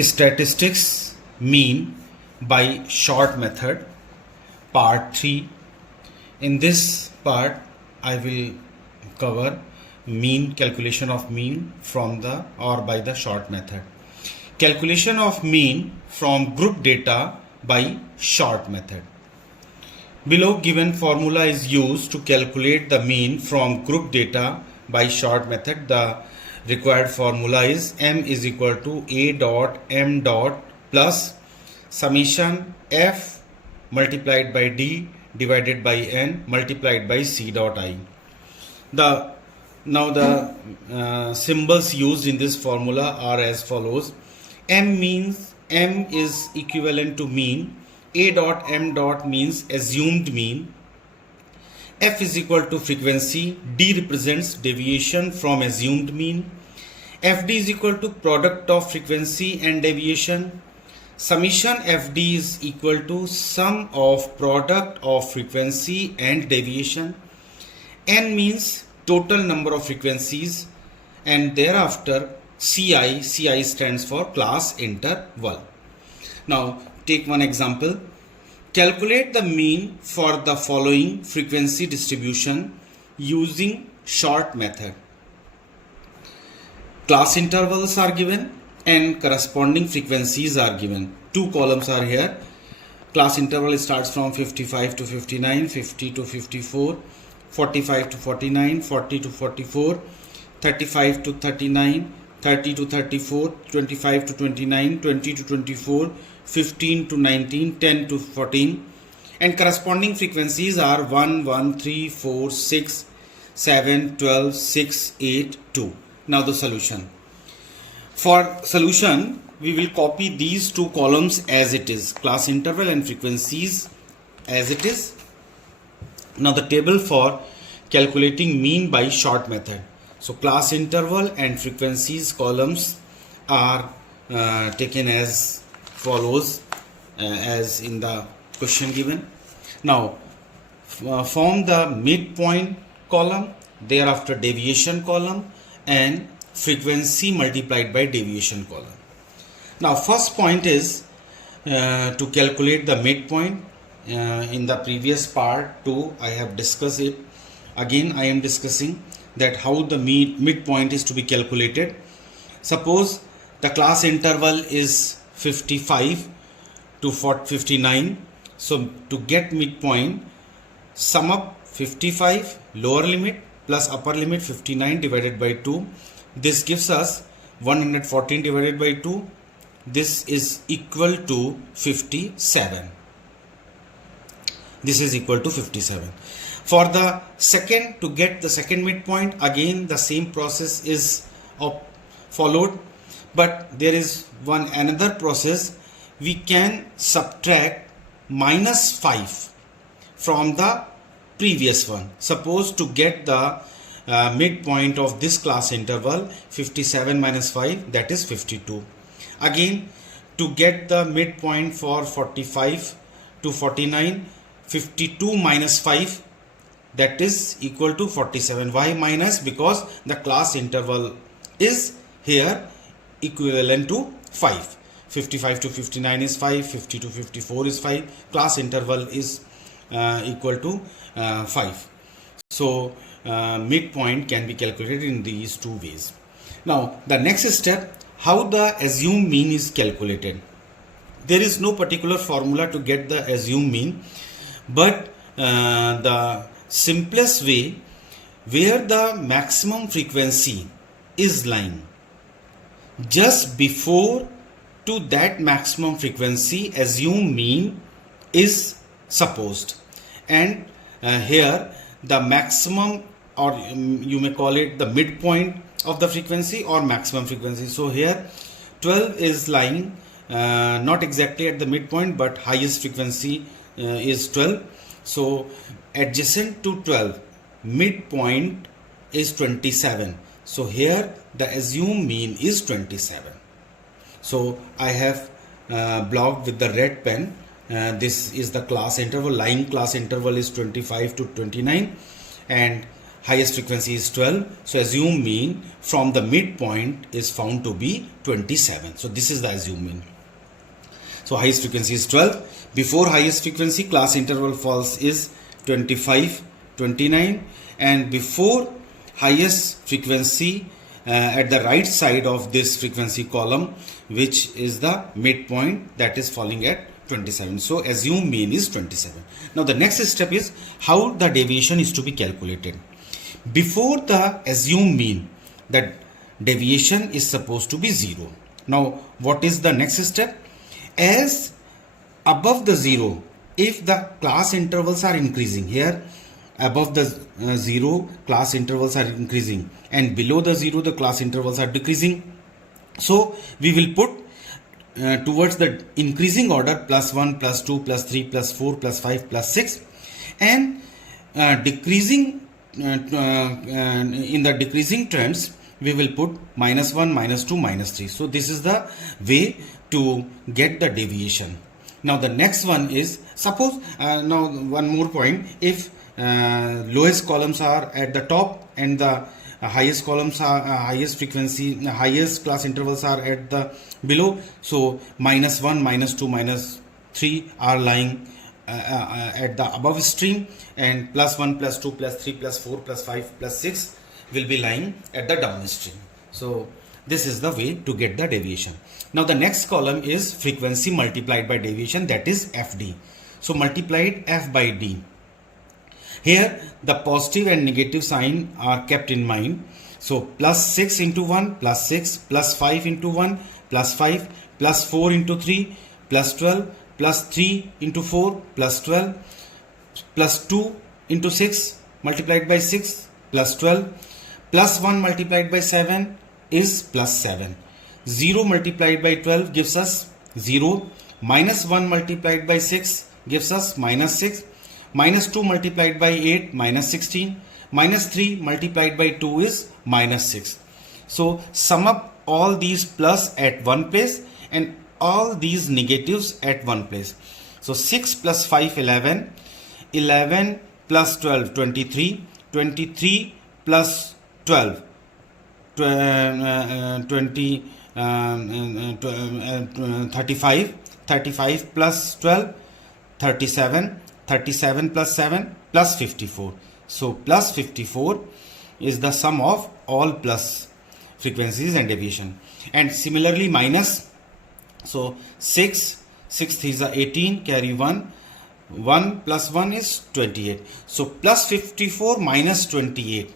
Statistics mean by short method, part 3. In this part I will cover mean, calculation of mean from the or by the short method. Calculation of mean from group data by short method. Below given formula is used to calculate the mean from group data by short method. The required formula is m is equal to a dot m dot plus summation f multiplied by d divided by n multiplied by c dot I. The symbols used in this formula are as follows. M means m is equivalent to mean. A dot m dot means assumed mean. F is equal to frequency. D represents deviation from assumed mean. FD is equal to product of frequency and deviation. Summation FD is equal to sum of product of frequency and deviation. N means total number of frequencies, and thereafter CI stands for class interval. Now take one example. Calculate the mean for the following frequency distribution using short method. Class intervals are given and corresponding frequencies are given. Two columns are here. Class interval starts from 55 to 59, 50 to 54, 45 to 49, 40 to 44, 35 to 39, 30 to 34, 25 to 29, 20 to 24, 15 to 19, 10 to 14, and corresponding frequencies are 1, 1, 3, 4, 6, 7, 12, 6, 8, 2. Now the solution. For solution, we will copy these two columns as it is, class interval and frequencies as it is. Now the table for calculating mean by short method. So class interval and frequencies columns are taken as follows, as in the question given. Now form the midpoint column, thereafter deviation column, and frequency multiplied by deviation column. Now first point is to calculate the midpoint. In the previous part 2 I have discussed it. Again I am discussing that how the midpoint is to be calculated. Suppose the class interval is 55 to 59. So to get midpoint, sum up 55 lower limit plus upper limit 59 divided by 2. This gives us 114 divided by 2. This is equal to 57. This is equal to 57. For the second, to get the second midpoint, again the same process is followed, but there is another process. We can subtract minus 5 from the previous one. Suppose to get the midpoint of this class interval, 57 minus 5, that is 52. Again, to get the midpoint for 45 to 49, 52 minus 5, that is equal to 47. Why minus? Because the class interval is here equivalent to 5. 55 to 59 is 5, 50 to 54 is 5, class interval is equal to 5. So midpoint can be calculated in these two ways. Now the next step, how the assumed mean is calculated. There is no particular formula to get the assumed mean, but the simplest way, where the maximum frequency is lying, just before to that maximum frequency assumed mean is supposed, and here the maximum, or you may call it the midpoint of the frequency or maximum frequency. So here 12 is lying not exactly at the midpoint, but highest frequency is 12. So adjacent to 12, midpoint is 27. So here the assumed mean is 27. So I have blocked with the red pen. This is the class interval. Lying class interval is 25 to 29, and highest frequency is 12. So assume mean from the midpoint is found to be 27. So this is the assume mean. So highest frequency is 12. Before highest frequency, class interval false is 25, 29, and before highest frequency at the right side of this frequency column, which is the midpoint, that is falling at 27. So assume mean is 27. Now the next step is how the deviation is to be calculated. Before the assume mean, that deviation is supposed to be 0. Now what is the next step? As above the 0, if the class intervals are increasing, here above the 0 class intervals are increasing and below the 0 the class intervals are decreasing, so we will put towards the increasing order +1, +2, +3, +4, +5, +6, and decreasing in the decreasing trends we will put -1, -2, -3. So this is the way to get the deviation. Now the next one is, suppose now one more point, if lowest columns are at the top and the highest columns are highest frequency, highest class intervals are at the below, so -1, -2, -3 are lying at the above stream, and +1, +2, +3, +4, +5, +6 will be lying at the downstream. So this is the way to get the deviation. Now the next column is frequency multiplied by deviation, that is FD. So multiplied F by D. Here the positive and negative sign are kept in mind. So +6 into 1, +6, +5 into 1, +5, +4 into 3, +12, +3 into 4, +12, +2 into 6 multiplied by 6, +12, +1 multiplied by 7 is +7. 0 multiplied by 12 gives us 0. -1 multiplied by 6 gives us -6. -2 multiplied by 8, -16. -3 multiplied by 2 is -6. So sum up all these plus at one place and all these negatives at one place. So 6 plus 5, 11. 11 plus 12, 23. 23 plus 12, 35. 35 plus 12, 37. 37 plus 7 plus 54. So plus 54 is the sum of all plus frequencies and deviation. And similarly minus, so 6 is 18, carry 1. 1 plus 1 is 28. So plus 54 minus 28.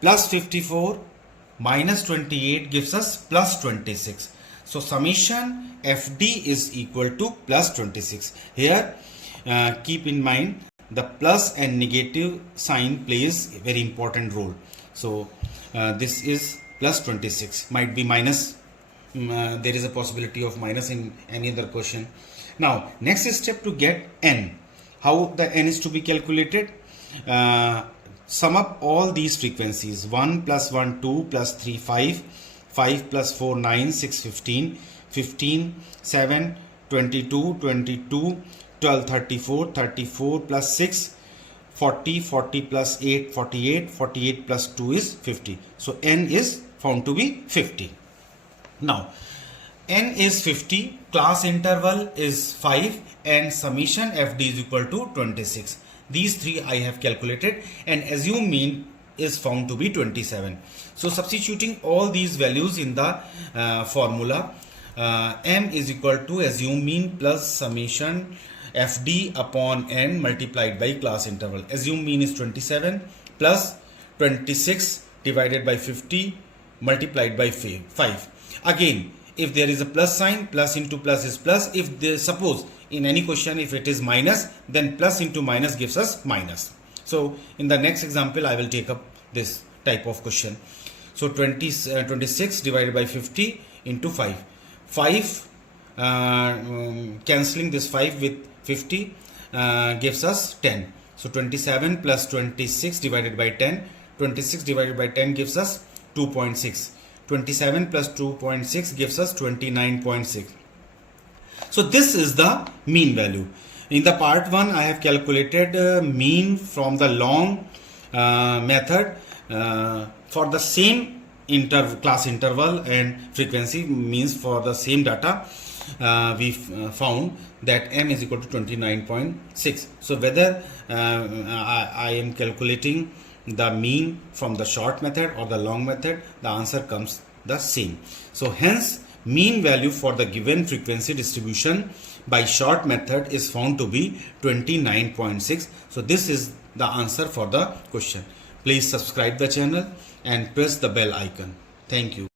Plus 54 minus 28 gives us plus 26. So summation FD is equal to plus 26. Here keep in mind the plus and negative sign plays a very important role. So this is plus 26, might be minus. There is a possibility of minus in any other question. Now next step to get n. How the n is to be calculated? Sum up all these frequencies. 1 plus 1 2 plus 3 5, 5 plus 4 9, 6 15, 15 7 22, 22 12 34, 34 plus 6 40, 40 plus 8 48, 48 plus 2 is 50. So n is found to be 50. Now n is 50, class interval is 5, and summation FD is equal to 26. These three I have calculated, and assume mean is found to be 27. So substituting all these values in the formula, m is equal to assume mean plus summation FD upon n multiplied by class interval. Assume mean is 27 plus 26 divided by 50 multiplied by 5. Again, if there is a plus sign, plus into plus is plus. If there, suppose in any question if it is minus, then plus into minus gives us minus. So in the next example I will take up this type of question. So 26 divided by 50 into 5. 5 cancelling this 5 with 50 gives us 10. So 27 plus 26 divided by 10. 26 divided by 10 gives us 2.6. 27 plus 2.6 gives us 29.6. So this is the mean value. In the part 1 I have calculated mean from the long method for the same class interval and frequency, means for the same data, we found that m is equal to 29.6. So whether I am calculating the mean from the short method or the long method, the answer comes the same. So hence mean value for the given frequency distribution by short method is found to be 29.6. So this is the answer for the question. Please subscribe the channel and press the bell icon. Thank you.